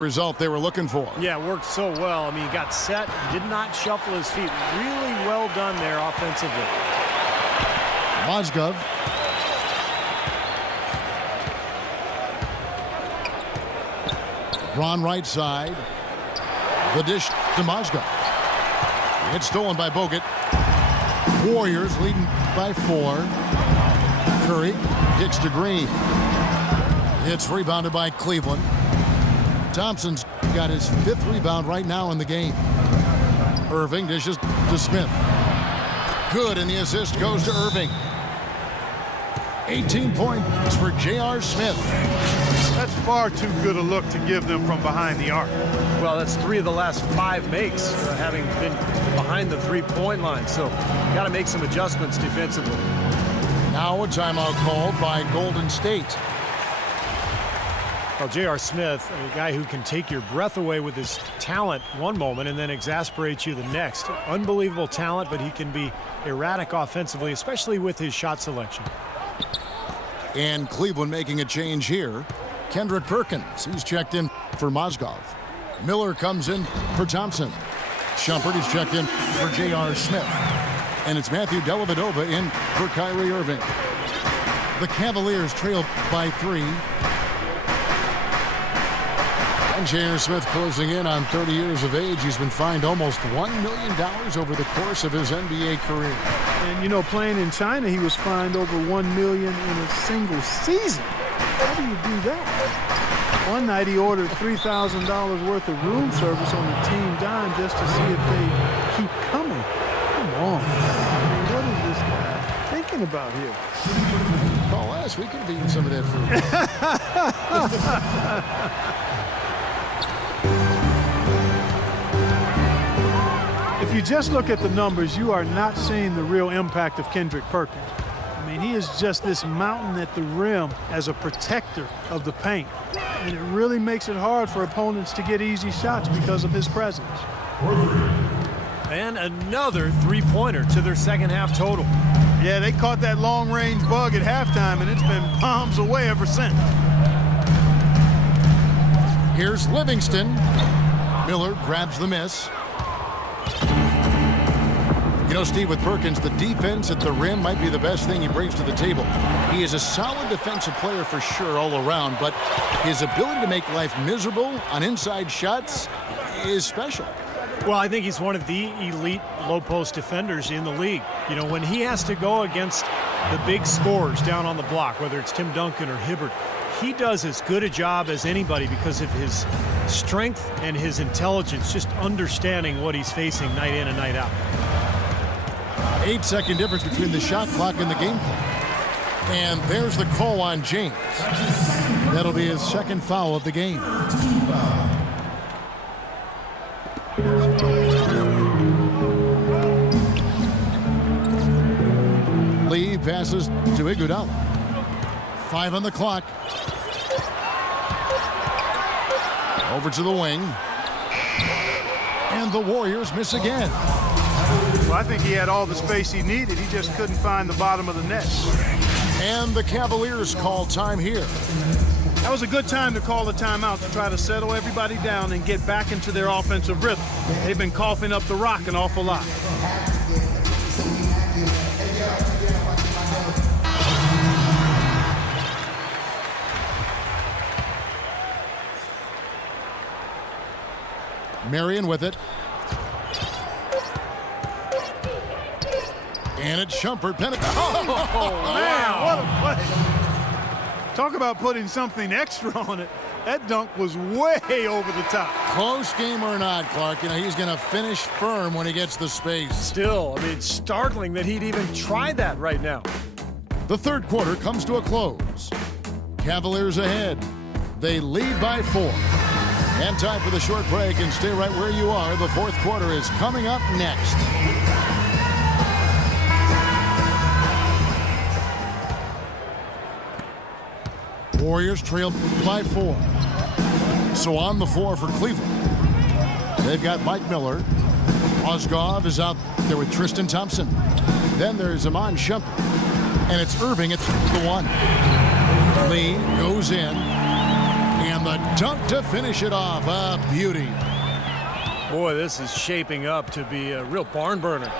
result they were looking for. Yeah, it worked so well. I mean, he got set, did not shuffle his feet. Really well done there offensively. Mozgov. Ron right side. The dish to Mozgov. It's stolen by Bogut. Warriors leading by 4. Curry kicks to Green. It's rebounded by Cleveland. Thompson's got his 5th rebound right now in the game. Irving dishes to Smith. Good, and the assist goes to Irving. 18 points for J.R. Smith. That's far too good a look to give them from behind the arc. Well, that's 3 of the last 5 makes, having been behind the 3-point line. So, got to make some adjustments defensively. Now a timeout called by Golden State. Well, J.R. Smith, a guy who can take your breath away with his talent one moment and then exasperate you the next. Unbelievable talent, but he can be erratic offensively, especially with his shot selection. And Cleveland making a change here. Kendrick Perkins, he's checked in for Mozgov. Miller comes in for Thompson. Shumpert is checked in for J.R. Smith. And it's Matthew Dellavedova in for Kyrie Irving. The Cavaliers trail by 3. And J.R. Smith closing in on 30 years of age. He's been fined almost $1 million over the course of his NBA career. And, you know, playing in China, he was fined over $1 million in a single season. How do you do that? One night he ordered $3,000 worth of room service on the team dime just to see if they keep coming. Come on. I mean, what is this guy thinking about here? Call us. We could have eaten some of that food. If you just look at the numbers, you are not seeing the real impact of Kendrick Perkins. I mean, he is just this mountain at the rim as a protector of the paint. And it really makes it hard for opponents to get easy shots because of his presence. And another 3-pointer to their second half total. Yeah, they caught that long-range bug at halftime, and it's been palms away ever since. Here's Livingston. Miller grabs the miss. You know, Steve, with Perkins, the defense at the rim might be the best thing he brings to the table. He is a solid defensive player for sure all around, but his ability to make life miserable on inside shots is special. Well, I think he's one of the elite low-post defenders in the league. You know, when he has to go against the big scorers down on the block, whether it's Tim Duncan or Hibbert, he does as good a job as anybody because of his strength and his intelligence, just understanding what he's facing night in and night out. 8-second difference between the shot clock and the game clock. And there's the call on James. That'll be his second foul of the game. Lee passes to Iguodala. 5 on the clock. Over to the wing. And the Warriors miss again. Well, I think he had all the space he needed. He just couldn't find the bottom of the net. And the Cavaliers call time here. That was a good time to call the timeout to try to settle everybody down and get back into their offensive rhythm. They've been coughing up the rock an awful lot. Marion with it. And it's Shumpert. Oh, man, what a play. Talk about putting something extra on it. That dunk was way over the top. Close game or not, Clark, you know, he's going to finish firm when he gets the space. Still, I mean, it's startling that he'd even try that right now. The third quarter comes to a close. Cavaliers ahead. They lead by 4. And time for the short break, and stay right where you are. The fourth quarter is coming up next. Warriors trail by 4. So on the floor for Cleveland, they've got Mike Miller. Mozgov is out there with Tristan Thompson. Then there's Iman Shumpert. And it's Irving at the 1. Lee goes in. And And the dunk to finish it off. A beauty. Boy, this is shaping up to be a real barn burner.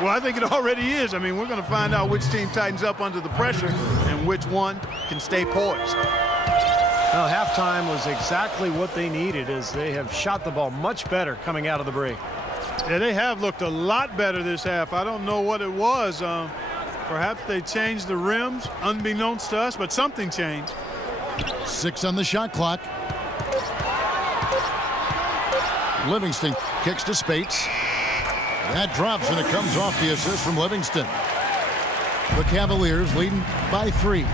Well, I think it already is. I mean, we're going to find out which team tightens up under the pressure and which one can stay poised. Well, halftime was exactly what they needed, as they have shot the ball much better coming out of the break. Yeah, they have looked a lot better this half. I don't know what it was. Perhaps they changed the rims, unbeknownst to us, but something changed. 6 on the shot clock. Livingston kicks to Spates. That drops, and it comes off the assist from Livingston. The Cavaliers leading by 3.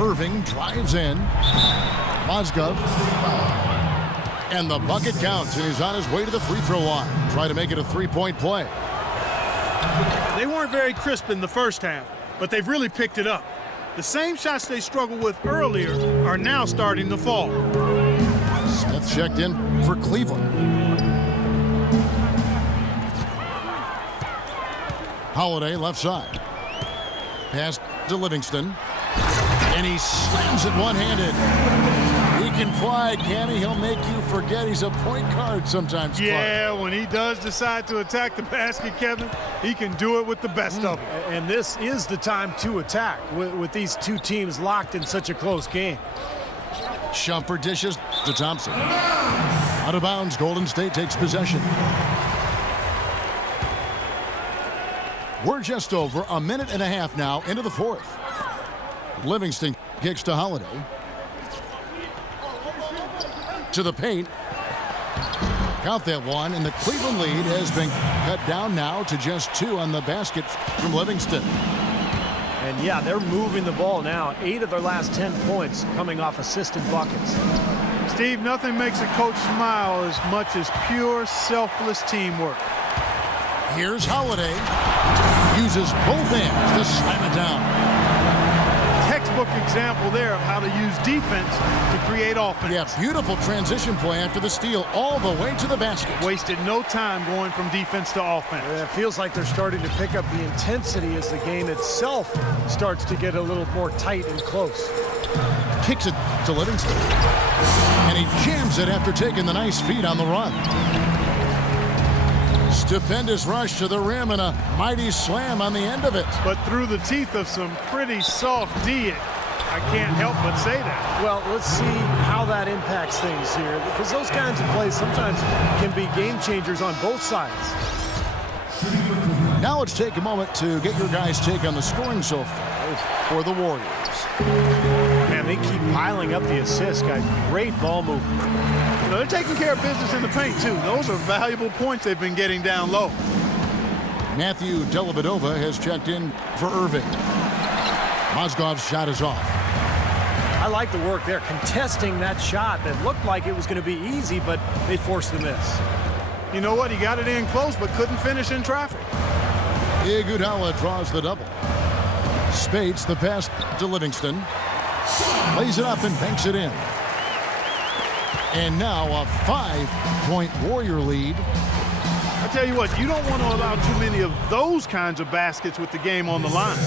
Irving drives in. Mozgov. And the bucket counts, and he's on his way to the free throw line. Try to make it a 3-point play. They weren't very crisp in the first half, but they've really picked it up. The same shots they struggled with earlier are now starting to fall. Smith checked in for Cleveland. Holiday left side. Pass to Livingston. And he slams it one-handed. He can fly, can he? He'll make you forget he's a point guard sometimes. Yeah, when he does decide to attack the basket, Kevin, he can do it with the best of them. And this is the time to attack with these two teams locked in such a close game. Shumpert dishes to Thompson. Out of bounds, Golden State takes possession. We're just over a minute and a half now into the fourth. Livingston kicks to Holiday. To the paint. Count that one, and the Cleveland lead has been cut down now to just 2 on the basket from Livingston. And yeah, they're moving the ball now. 8 of their last 10 points coming off assisted buckets. Steve, nothing makes a coach smile as much as pure, selfless teamwork. Here's Holiday. Uses both hands to slam it down. Textbook example there of how to use defense to create offense. Yeah, beautiful transition play after the steal all the way to the basket. Wasted no time going from defense to offense. It feels like they're starting to pick up the intensity as the game itself starts to get a little more tight and close. Kicks it to Livingston. And he jams it after taking the nice feed on the run. Stupendous rush to the rim and a mighty slam on the end of it. But through the teeth of some pretty soft D, I can't help but say that. Well, let's see how that impacts things here, because those kinds of plays sometimes can be game changers on both sides. Now let's take a moment to get your guys' take on the scoring so far for the Warriors. Man, they keep piling up the assists, guys. Great ball movement. You know, they're taking care of business in the paint, too. Those are valuable points they've been getting down low. Matthew Dellavedova has checked in for Irving. Mozgov's shot is off. I like the work there, contesting that shot that looked like it was going to be easy, but they forced the miss. You know what? He got it in close, but couldn't finish in traffic. Iguodala draws the double. Spates the pass to Livingston. Lays it up and banks it in. And now a 5-point Warrior lead. I tell you what, you don't want to allow too many of those kinds of baskets with the game on the line.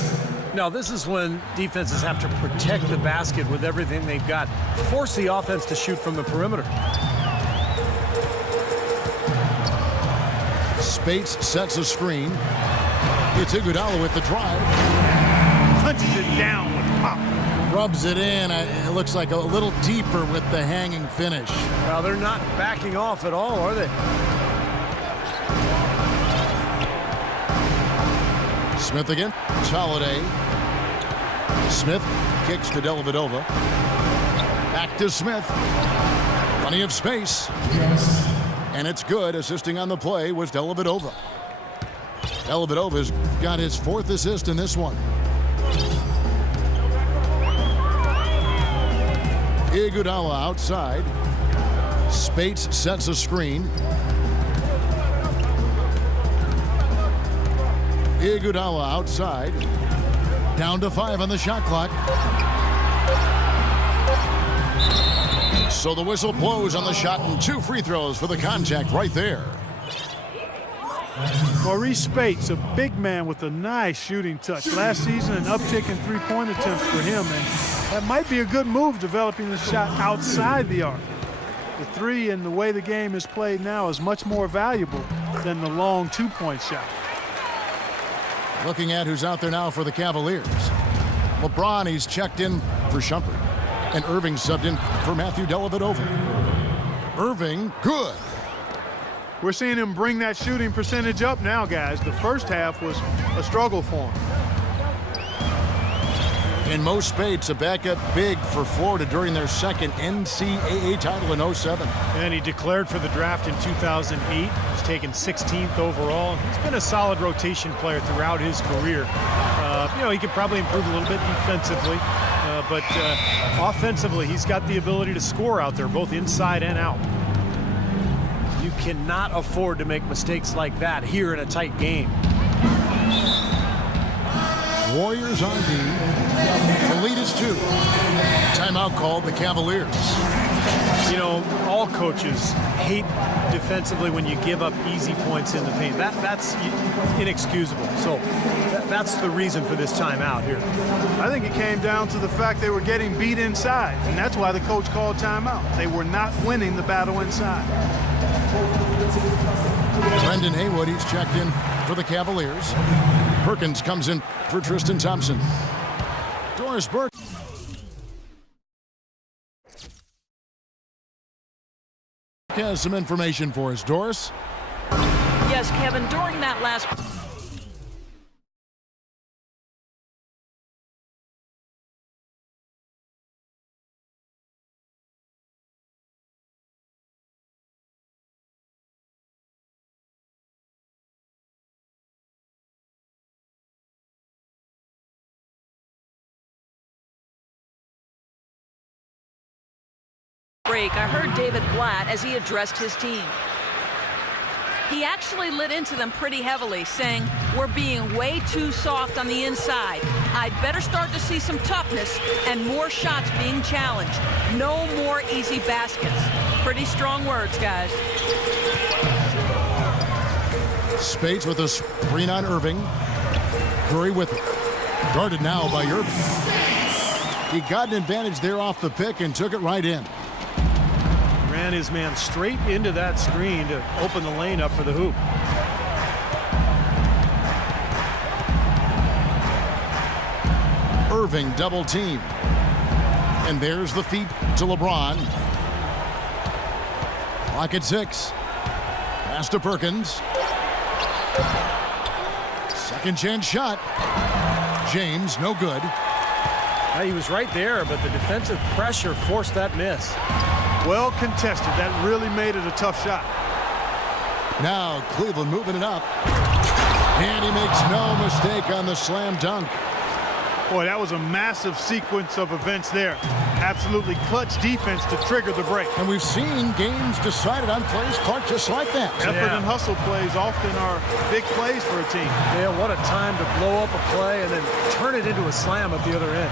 Now, this is when defenses have to protect the basket with everything they've got. Force the offense to shoot from the perimeter. Spates sets a screen. It's Iguodala with the drive. Punches it down with pop. Rubs it in. It looks like a little deeper with the hanging finish. Now, they're not backing off at all, are they? Smith again. It's Holiday. Smith kicks to Dellavedova. Back to Smith. Plenty of space. And it's good. Assisting on the play was Dellavedova. Dellavedova's got his 4th assist in this one. Iguodala outside. Spates sets a screen. Iguodala outside. Down to 5 on the shot clock. So the whistle blows on the shot and 2 free throws for the contact right there. Maurice Spates, a big man with a nice shooting touch. Last season, an uptick in three-point attempts for him, and That might be a good move, developing the shot outside the arc. The three and the way the game is played now is much more valuable than the long two-point shot. Looking at who's out there now for the Cavaliers. LeBron, he's checked in for Shumpert. And Irving subbed in for Matthew Dellavedova. Irving, good. We're seeing him bring that shooting percentage up now, guys. The first half was a struggle for him. And Mo Spates, a backup big for Florida during their second NCAA title in 07. And he declared for the draft in 2008. He was taken 16th overall. He's been a solid rotation player throughout his career. He could probably improve a little bit defensively, but offensively, he's got the ability to score out there, both inside and out. You cannot afford to make mistakes like that here in a tight game. Warriors on D. The lead is 2. Timeout called the Cavaliers. All coaches hate defensively when you give up easy points in the paint. That's inexcusable. So that's the reason for this timeout here. I think it came down to the fact they were getting beat inside, and that's why the coach called timeout. They were not winning the battle inside. Brendan Haywood, he's checked in for the Cavaliers. Perkins comes in for Tristan Thompson. Doris Burke has some information for us. Doris? Yes, Kevin, during that last break, I heard David Blatt as he addressed his team. He actually lit into them pretty heavily, saying, "We're being way too soft on the inside. I'd better start to see some toughness and more shots being challenged. No more easy baskets." Pretty strong words, guys. Spates with a screen on Irving. Curry with it. Guarded now by Irving. He got an advantage there off the pick and took it right in. Ran his man straight into that screen to open the lane up for the hoop. Irving double team. And there's the feed to LeBron. Clock at 6. Pass to Perkins. Second chance shot. James, no good. He was right there, but the defensive pressure forced that miss. Well contested. That really made it a tough shot. Now Cleveland moving it up. And he makes no mistake on the slam dunk. Boy, that was a massive sequence of events there. Absolutely clutch defense to trigger the break. And we've seen games decided on plays, Clark, just like that. Effort and hustle plays often are big plays for a team. Yeah, what a time to blow up a play and then turn it into a slam at the other end.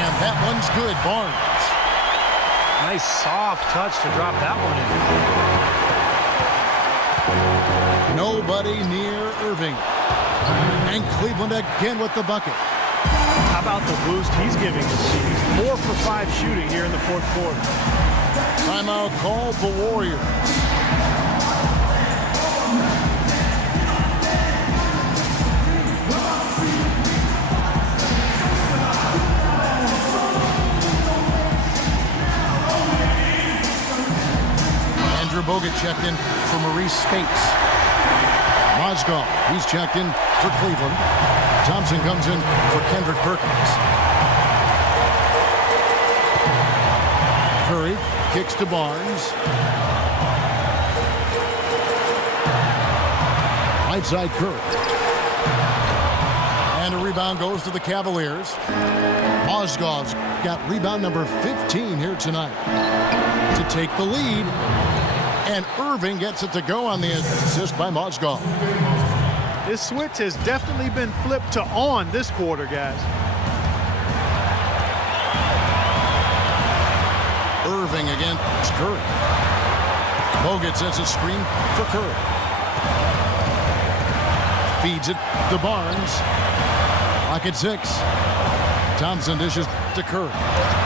And that one's good, Barnes. Nice soft touch to drop that one in. Nobody near Irving. And Cleveland again with the bucket. How about the boost he's giving us? He's 4 for 5 shooting here in the fourth quarter. Timeout called the Warriors. Andrew Bogut checked in for Maurice Spates. Mozgov, he's checked in for Cleveland. Thompson comes in for Kendrick Perkins. Curry kicks to Barnes. Right side Curry. And a rebound goes to the Cavaliers. Mozgov's got rebound number 15 here tonight to take the lead. And Irving gets it to go on the assist by Mozgov. This switch has definitely been flipped to on this quarter, guys. Irving against Curry. Bogut sets a screen for Curry. Feeds it to Barnes. Clock at 6. Thompson dishes to Curry.